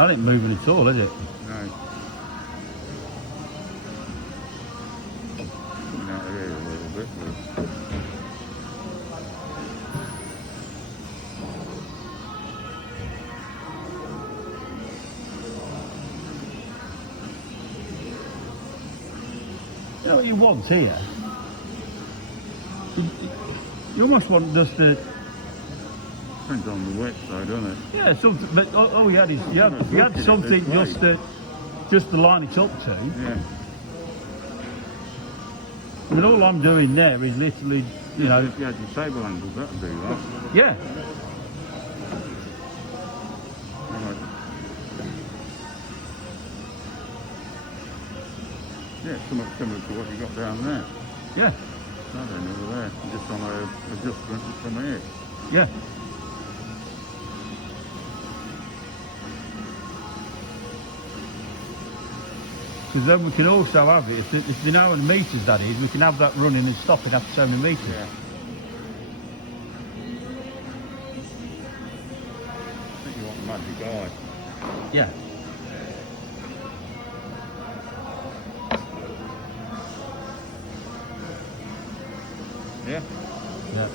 That ain't moving at all, is it? No. Coming out of here a little bit. But... You know what you want here? You almost want just the... Depends on the wet side, doesn't it? Yeah, something, but all you had is, you had something just to line it up to. Yeah. I mean, all I'm doing there is literally, you know... If you had your table angles, that would do that. Yeah. Right. Yeah, somewhat similar to what you got down there. Yeah. Nothing over there. Just on a adjustment from here. Yeah. Because then we can also have it, if we know how many metres that is, we can have that running and stopping after so many metres. Yeah. I think you want the magic eye. Yeah. Yeah? Yeah.